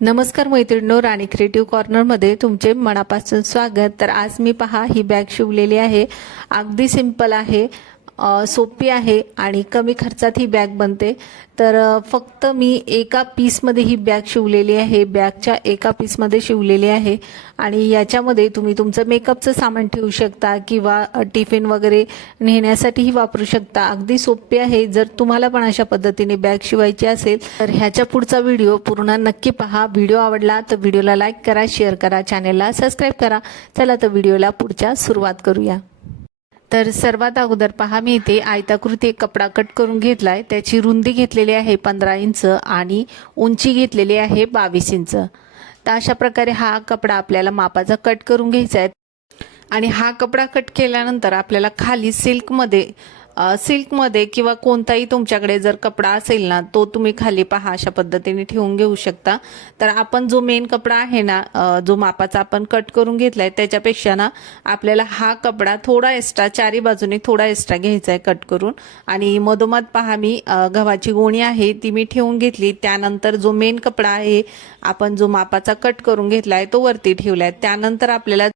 नमस्कार मैत्रिणींनो, राणी क्रिएटिव्ह कॉर्नरमध्ये तुमचे मनापासून स्वागत। तर आज मी पहा ही बॅग शिवलेली आहे। अगदी सिंपल आहे, सोपी आहे आणि कमी खर्चात ही बॅग बनते। तर फक्त मी एका पीसमध्ये ही बॅग शिवलेली आहे, बॅगच्या एका पीसमध्ये शिवलेली आहे आणि याच्यामध्ये तुम्ही तुमचं मेकअपचं सामान ठेवू शकता किंवा टिफिन वगैरे नेण्यासाठीही वापरू शकता। अगदी सोपी आहे। जर तुम्हाला पण अशा पद्धतीने बॅग शिवायची असेल तर ह्याच्या पुढचा व्हिडिओ पूर्ण नक्की पहा। व्हिडिओ आवडला तर व्हिडिओला लाईक करा, शेअर करा, चॅनेलला सबस्क्राईब करा। चला तर व्हिडिओला पुढच्या सुरुवात करूया। तर सर्वात अगोदर पहा, मी इथे आयताकृती एक कपडा कट करून घेतलाय। त्याची रुंदी घेतलेली आहे 15 इंच आणि उंची घेतलेली आहे 22 इंच। तर अशा प्रकारे हा कपडा आपल्याला मापाचा कट करून घ्यायचा आहे आणि हा कपडा कट केल्यानंतर आपल्याला खाली सिल्कमध्ये किंवा कोणताही तुमच्याकडे जर कपडा असेल ना, तो तुम्ही खाली पहा अशा पद्धतीने ठेवून घेऊ शकता। तर आपण जो मेन कपडा आहे ना, जो मापाचा आपण कट करून घेतलाय त्याच्यापेक्षा ना आपल्याला हा कपडा थोडा एक्स्ट्रा, चारी बाजूने थोडा एक्स्ट्रा घ्यायचा आहे कट करून। आणि मधोमध पहा, मी गव्हाची गोणी आहे ती मी ठेवून घेतली। त्यानंतर जो मेन कपडा आहे आपण जो मापाचा कट करून घेतलाय तो वरती ठेवलाय। त्यानंतर आपल्याला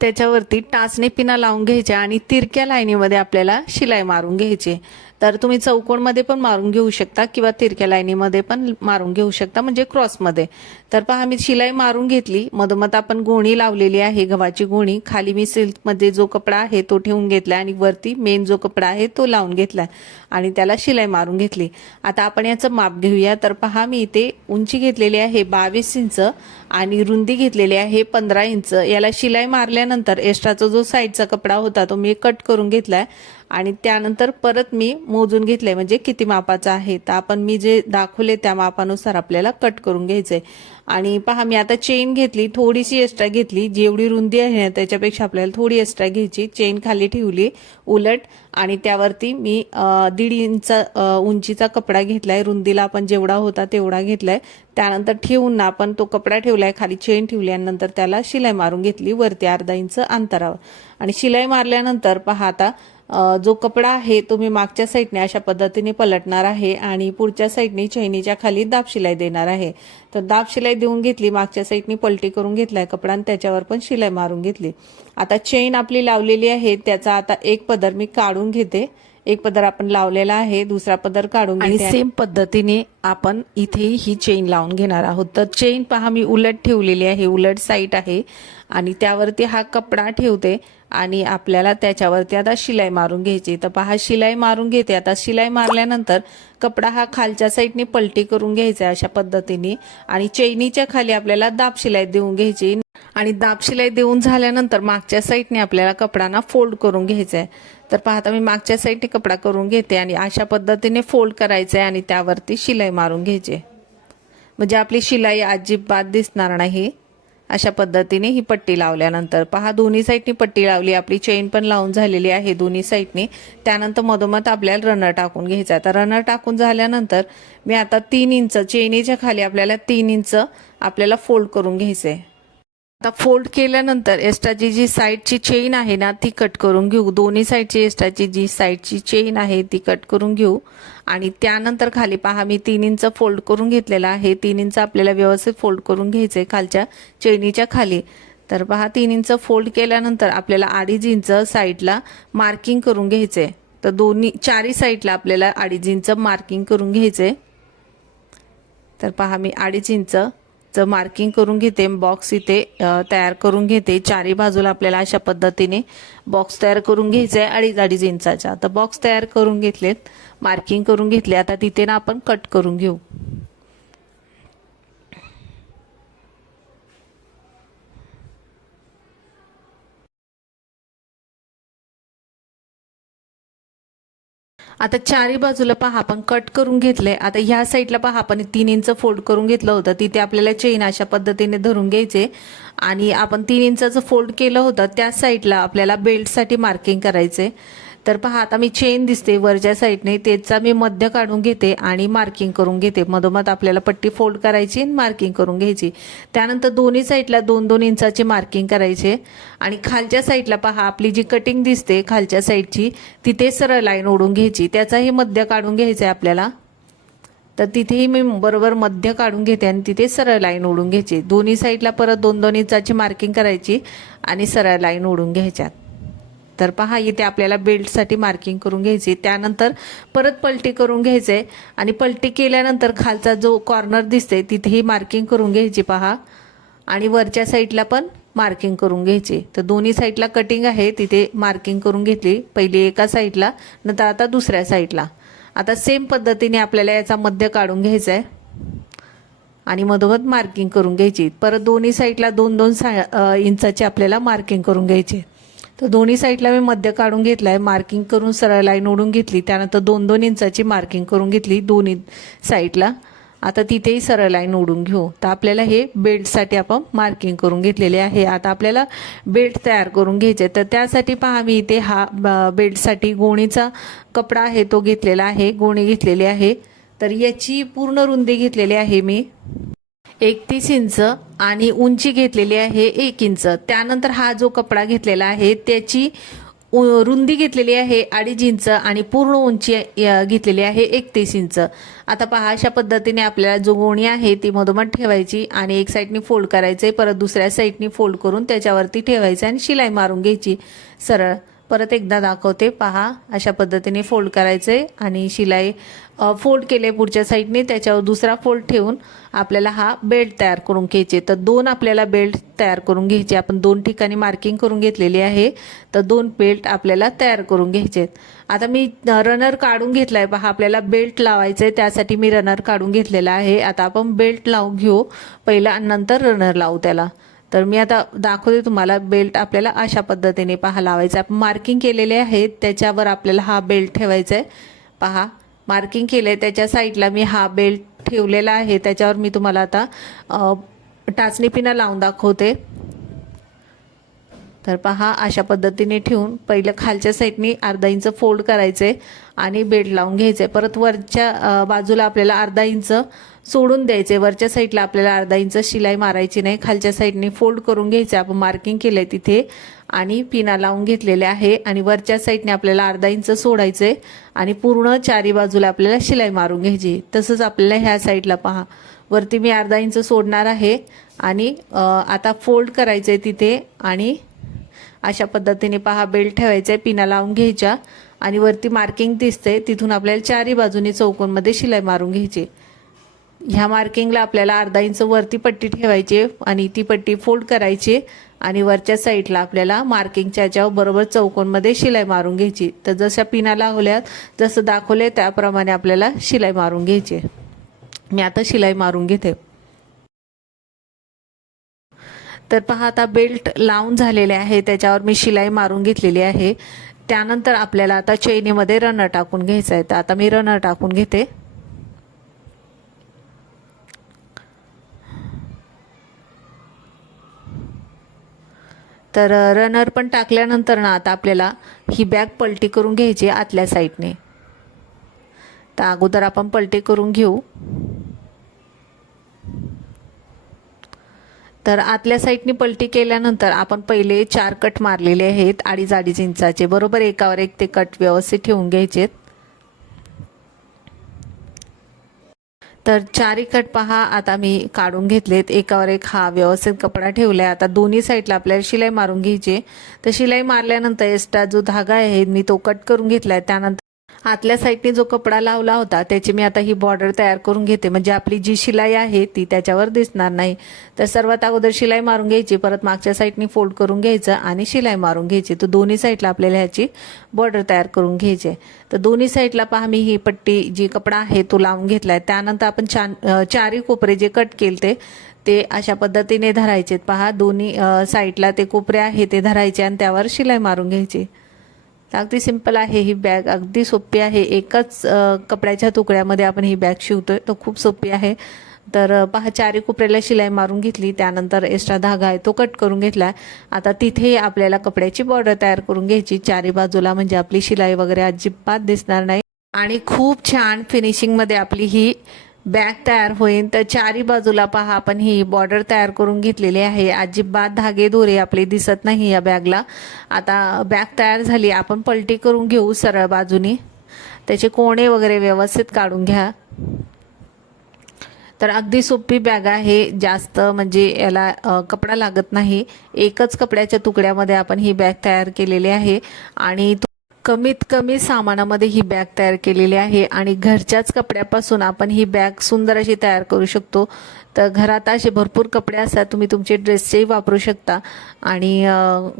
त्याच्यावरती टाचणी पिना लावून घ्यायच्या आणि तिरक्या लाईनीमध्ये आपल्याला शिलाई मारून घ्यायची। तर तुम्ही चौकोनमध्ये पण मारून घेऊ शकता किंवा तिरक्या लाईनीमध्ये पण मारून घेऊ शकता, म्हणजे क्रॉसमध्ये। तर पहा, मी शिलाई मारून घेतली। मधोमध आपण गोणी लावलेली आहे, गव्हाची गोणी। खाली मी सिल्कमध्ये जो कपडा आहे तो ठेवून घेतला आणि वरती मेन जो कपडा आहे तो लावून घेतला आणि त्याला शिलाई मारून घेतली। आता आपण याचं माप घेऊया। तर पहा, मी इथे उंची घेतलेली आहे 22 इंच आणि रुंदी घेतलेली आहे 15 इंच। याला शिलाई मारल्यानंतर एक्स्ट्राचा जो साईडचा कपडा होता तो मी कट करून घेतलाय आणि त्यानंतर परत मी मोजून घेतले, म्हणजे किती मापाचा आहे। तर आपण मी जे दाखवले त्या मापानुसार आपल्याला कट करून घ्यायचंय। आणि पहा, मी आता चेन घेतली, थोडीशी एक्स्ट्रा घेतली। जेवढी रुंदी आहे त्याच्यापेक्षा आपल्याला थोडी एक्स्ट्रा घ्यायची। चेन खाली ठेवली उलट आणि त्यावरती मी 1.5 इंच उंचीचा कपडा घेतलाय। रुंदीला आपण जेवढा होता तेवढा घेतलाय। त्यानंतर ठेवून ना आपण तो कपडा ठेवलाय, खाली चेन ठेवली आणि नंतर त्याला शिलाई मारून घेतली वरती 1/2 इंच अंतरावर। आणि शिलाई मारल्यानंतर पहा, आता जो कपडा आहे तो मी मागच्या साईडने अशा पद्धतीने पलटणार आहे आणि पुढच्या साईडने चैनीच्या खाली दाब शिलाई देणार आहे। तर दाब शिलाई देऊन घेतली, मागच्या साईडने पलटी करून घेतलाय कपडा आणि त्याच्यावर पण शिलाई मारून घेतली। आता चेन आपली लावलेली आहे, त्याचा आता एक पदर मी काढून घेते। एक पदर आपण लावलेला आहे, दुसरा पदर काढून घेते आणि सेम पद्धतीने आपण इथे ही चेन लावून घेणार आहोत। तर चेन पहा, मी उलट ठेवलेली आहे, उलट साईड आहे आणि त्यावरती हा कपडा ठेवते आणि आपल्याला त्याच्यावरती आता शिलाई मारून घ्यायची। तर पहा, शिलाई मारून घेते। आता शिलाई मारल्यानंतर कपडा हा खालच्या साईडने पलटी करून घ्यायचा अशा पद्धतीने आणि चैनीच्या खाली आपल्याला दाब शिलाई देऊन घ्यायची आणि दाब शिलाई देऊन झाल्यानंतर मागच्या साईडने आपल्याला कपडाना फोल्ड करून घ्यायचा आहे। तर पाहता, मी मागच्या साईडने कपडा करून घेते आणि अशा पद्धतीने फोल्ड करायचं आहे आणि त्यावरती शिलाई मारून घ्यायची, म्हणजे आपली शिलाई अजिबात दिसणार नाही। अशा पद्धतीने ही पट्टी लावल्यानंतर पहा, दोन्ही साईडनी पट्टी लावली, आपली चेन पण लावून झालेली आहे दोन्ही साईडनी। त्यानंतर मधोमध आपल्याला रनर टाकून घ्यायचा। तर रनर टाकून झाल्यानंतर मी आता 3 इंच चेनीच्या खाली आपल्याला 3 इंच आपल्याला फोल्ड करून घ्यायचंय। आता फोल्ड केल्यानंतर एक्स्ट्राची जी साईडची चेन आहे ना ती कट करून घेऊ। दोन्ही साईडची एक्स्ट्राची जी साईडची चेन आहे ती कट करून घेऊ आणि त्यानंतर खाली पहा, मी 3 इंच फोल्ड करून घेतलेला आहे। 3 इंच आपल्याला व्यवस्थित फोल्ड करून घ्यायचंय खालच्या चेनीच्या खाली। तर पहा, 3 इंच फोल्ड केल्यानंतर आपल्याला 2.5 इंच साईडला मार्किंग करून घ्यायचंय। तर चारी साईडला आपल्याला 2.5 इंच मार्किंग करून घ्यायचंय। तर पहा, मी 2.5 इंच मार्किंग करून घेते। बॉक्स इथे तयार करून घेते। चारी बाजूला आपल्याला अशा पद्धतीने बॉक्स तयार करून घ्यायचा आहे 2.5 इंचाचा। तर बॉक्स तयार करून घेतलेत, मार्किंग करून घेतले। आता तिथे ना आपण कट करून घेऊ। आता चारी बाजूला पहा आपण कट करून घेतले। आता ह्या साईडला पहा, आपण 3 इंच फोल्ड करून घेतलं होतं, तिथे आपल्याला चेन अशा पद्धतीने धरून घ्यायचे आणि आपण 3 इंचाचं फोल्ड केलं होतं त्या साईडला आपल्याला बेल्टसाठी मार्किंग करायचे। तर पहा, आता मी चेन दिसते वरच्या साईडने, त्याचा मी मध्य काढून घेते आणि मार्किंग करून घेते। मधोमध आपल्याला पट्टी फोल्ड करायची आणि मार्किंग करून घ्यायची। त्यानंतर दोन्ही साईडला 2-2 इंचाची मार्किंग करायचे आणि खालच्या साईडला पहा, आपली जी कटिंग दिसते खालच्या साईडची तिथे सरळ लाईन ओढून घ्यायची, त्याचाही मध्य काढून घ्यायचा आहे आपल्याला। तर तिथेही मी बरोबर मध्य काढून घेते आणि तिथे सरळ लाईन ओढून घ्यायची. दोन्ही साईडला परत 2-2 इंचाची मार्किंग करायची आणि सरळ लाईन ओढून घ्यायच्यात. तर पहा इथे आपल्याला बेल्टसाठी मार्किंग करून घ्यायची. त्यानंतर परत पलटी करून घ्यायचे आणि पलटी केल्यानंतर खालचा जो कॉर्नर दिसते तिथेही मार्किंग करून घ्यायची पहा, आणि वरच्या साईडला पण मार्किंग करून घ्यायची. तर दोन्ही साईडला कटिंग आहे तिथे मार्किंग करून घेतली, पहिली एका साईडला, नंतर आता दुसऱ्या साईडला. आता सेम पद्धतीने आपल्याला याचा मध्य काढून घ्यायचा आहे आणि मधोमध मार्किंग करून घ्यायची. परत दोन्ही साईडला 2-2 इंचाची आपल्याला मार्किंग करून घ्यायची. तर दोन्ही साईडला मी मध्य काढून घेतला आहे, मार्किंग करून सरळ लाईन ओढून घेतली. त्यानंतर 2-2 इंचाची मार्किंग करून घेतली दोन्ही साईडला. आता तिथेही सरळ लाईन ओढून घेऊ. तर आपल्याला हे बेल्टसाठी आपण मार्किंग करून घेतलेले आहे. आता आपल्याला बेल्ट तयार करून घ्यायचे. तर त्यासाठी पहा मी इथे हा बेल्टसाठी गोणीचा कपडा आहे तो घेतलेला आहे, गोणी घेतलेली आहे. तर याची पूर्ण रुंदी घेतलेली आहे मी 31 इंच आणि उंची घेतलेली आहे 1 इंच. त्यानंतर हा जो कपडा घेतलेला आहे त्याची रुंदी घेतलेली आहे 2.5 इंच आणि पूर्ण उंची घेतलेली आहे 31 इंच. आता पहा अशा पद्धतीने आपल्याला जो गोणी आहे ती मधोमध ठेवायची आणि एक साईडनी फोल्ड करायचे, परत दुसऱ्या साईडनी फोल्ड करून त्याच्यावरती ठेवायचे आणि शिलाई मारून घ्यायची सरळ. परत एकदा दाखवते पहा, अशा पद्धतीने फोल्ड करायचे आणि शिलाई फोल्ड केले पुढच्या साईडने, त्याच्यावर दुसरा फोल्ड ठेवून आपल्याला हा बेल्ट तयार करून घ्यायचे. तर 2 आपल्याला बेल्ट तयार करून घ्यायचे. आपण 2 ठिकाणी मार्किंग करून घेतलेली आहे, तर 2 बेल्ट आपल्याला तयार करून घ्यायचे. आता मी रनर काढून घेतलाय पहा, आपल्याला बेल्ट लावायचे त्यासाठी मी रनर काढून घेतलेला आहे. आता आपण बेल्ट लावून घेऊ पहिला आणि नंतर रनर लावू त्याला. तर मी आता दाखवते तुम्हाला. बेल्ट आपल्याला अशा पद्धतीने पहा लावायचं. आपण मार्किंग केलेले आहे त्याच्यावर आपल्याला हा बेल्ट ठेवायचा आहे. पहा मार्किंग केले त्याच्या साईडला मी हा बेल्ट ठेवलेला आहे. त्याच्यावर मी तुम्हाला आता टाचणी पिना लावून दाखवते. तर पहा अशा पद्धतीने ठेवून पहिलं खालच्या साईडनी 1/2 इंच फोल्ड करायचे आणि बेल्ट लावून घ्यायचे. परत वरच्या बाजूला आपल्याला 1/2 इंच सोडून द्यायचे. वरच्या साईडला आपल्याला 1/2 इंच शिलाई मारायची नाही, खालच्या साईडने फोल्ड करून घ्यायचे. आपण मार्किंग केलंय तिथे आणि पिना लावून घेतलेले आहे आणि वरच्या साईडने आपल्याला 1/2 इंच सोडायचे आणि पूर्ण चारी बाजूला आपल्याला शिलाई मारून घ्यायची. तसंच आपल्याला ह्या साईडला पहा वरती मी 1/2 इंच सोडणार आहे आणि आता फोल्ड करायचे तिथे आणि अशा पद्धतीने पहा बेल्ट ठेवायचे, पिना लावून घ्यायच्या आणि वरती मार्किंग दिसते तिथून आपल्याला चारी बाजूनी चौकोनमध्ये शिलाई मारून घ्यायची. ह्या मार्किंगला आपल्याला 1/2 इंच वरती पट्टी ठेवायची आणि ती पट्टी फोल्ड करायची आणि वरच्या साईडला आपल्याला मार्किंगच्या याच्यावर बरोबर चौकोनमध्ये शिलाई मारून घ्यायची. तर जशा पिना लावल्यात जसं दाखवले त्याप्रमाणे आपल्याला शिलाई मारून घ्यायची. मी आता शिलाई मारून घेते. तर पहा आता बेल्ट लावून झालेले आहे, त्याच्यावर मी शिलाई मारून घेतलेली आहे. त्यानंतर आपल्याला आता चैनीमध्ये रनर टाकून घ्यायचं आहे. तर आता मी रनर टाकून घेते. तर रनर पण टाकल्यानंतर ना आता आपल्याला ही बॅग पलटी करून घ्यायची आतल्या साईडने. तर अगोदर आपण पलटी करून घेऊ. तर आतल्या साईडने पलटी केल्यानंतर आपण पहिले 4 कट मारलेले आहेत 2.5 इंचाचे, बरोबर एकावर एक ते कट व्यवस्थित ठेवून घ्यायचे. तर 4 कट पहा आता मी काढून घेतलेत, एकावर एक हा व्यवस्थित कपडा ठेवलाय. आता दोन्ही साईडला आपल्याला शिलाई मारून घ्यायची. तर शिलाई मारल्यानंतर एक्स्ट्रा जो धागा आहे मी तो कट करून घेतलाय. त्यानंतर आतल्या साईडने जो कपडा लावला होता त्याची मी आता ही बॉर्डर तयार करून घेते, म्हणजे आपली जी शिलाई आहे ती त्याच्यावर दिसणार नाही. तर सर्वात अगोदर शिलाई मारून घ्यायची, परत मागच्या साईडने फोल्ड करून घ्यायचं आणि शिलाई मारून घ्यायची. तर दोन्ही साईडला आपल्याला ह्याची बॉर्डर तयार करून घ्यायची. तर दोन्ही साईडला पहा मी ही पट्टी जी कपडा आहे तो लावून घेतलाय. त्यानंतर आपण चारी कोपरे जे कट केले ते अशा पद्धतीने धरायचे. पहा दोन्ही साईडला ते कोपरे आहे ते धरायचे आणि त्यावर शिलाई मारून घ्यायची. अगदी सिंपल आहे ही बॅग, अगदी सोपी आहे. एकच कपड्याच्या तुकड्यामध्ये आपण ही बॅग शिवतोय, तर खूप सोपी आहे. तर पहा 4 कोपऱ्याला शिलाई मारून घेतली. त्यानंतर एक्स्ट्रा धागा आहे तो कट करून घेतला. आता तिथे आपल्याला कपड्याची बॉर्डर तयार करून घ्यायची चारी बाजूला, म्हणजे आपली शिलाई वगैरे अजिबात दिसणार नाही आणि खूप छान फिनिशिंगमध्ये आपली ही बॅग तयार होईल. तर चारी बाजूला पहा आपण ही बॉर्डर तयार करून घेतलेली आहे. अजिबात धागे दोरे आपले दिसत नाही या बॅगला. आता बॅग तयार झाली, आपण पलटी करून घेऊ सरळ बाजूनी. त्याचे कोणे वगैरे व्यवस्थित काढून घ्या. तर अगदी सोपी बॅग आहे, जास्त म्हणजे याला कपडा लागत नाही. एकच कपड्याच्या तुकड्यामध्ये आपण ही बॅग तयार केलेली आहे आणि कमीत कमी सामानामध्ये ही बॅग तयार केलेली आहे आणि घरच्याच कपड्यापासून आपण ही बॅग सुंदर अशी तयार करू शकतो. तर घरात असे भरपूर कपडे असतात, तुम्ही तुमचे ड्रेसचेही वापरू शकता आणि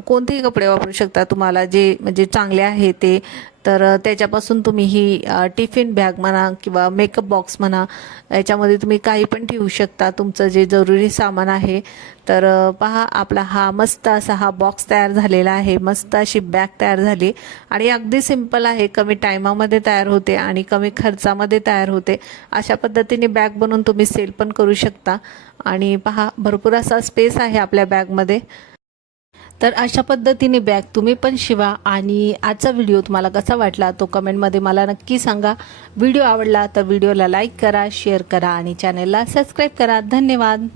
कोणतेही कपडे वापरू शकता तुम्हाला जे म्हणजे चांगले आहे ते. तर त्याच्यापासून तुम्ही ही टिफिन बॅग म्हणा किंवा मेकअप बॉक्स म्हणा, याच्यामध्ये तुम्ही काही पण ठेवू शकता तुमचं जे जरुरी सामान आहे. तर पहा आपला हा मस्त असा हा बॉक्स तयार झालेला आहे, मस्त अशी बॅग तयार झाली आणि अगदी सिंपल आहे, कमी टायमामध्ये तयार होते आणि कमी खर्चामध्ये तयार होते. अशा पद्धतीने बॅग बनवून तुम्ही सेल पण करू शकता आणि पहा भरपूर असा स्पेस आहे आपल्या बॅगमध्ये. तर अशा पद्धतीने बॅग तुम्ही पण शिवा आणि आजचा व्हिडिओ तुम्हाला कसा वाटला तो कमेंटमध्ये मला नक्की सांगा. व्हिडिओ आवडला तर व्हिडिओला लाईक करा, शेअर करा आणि चॅनलला सबस्क्राईब करा. धन्यवाद.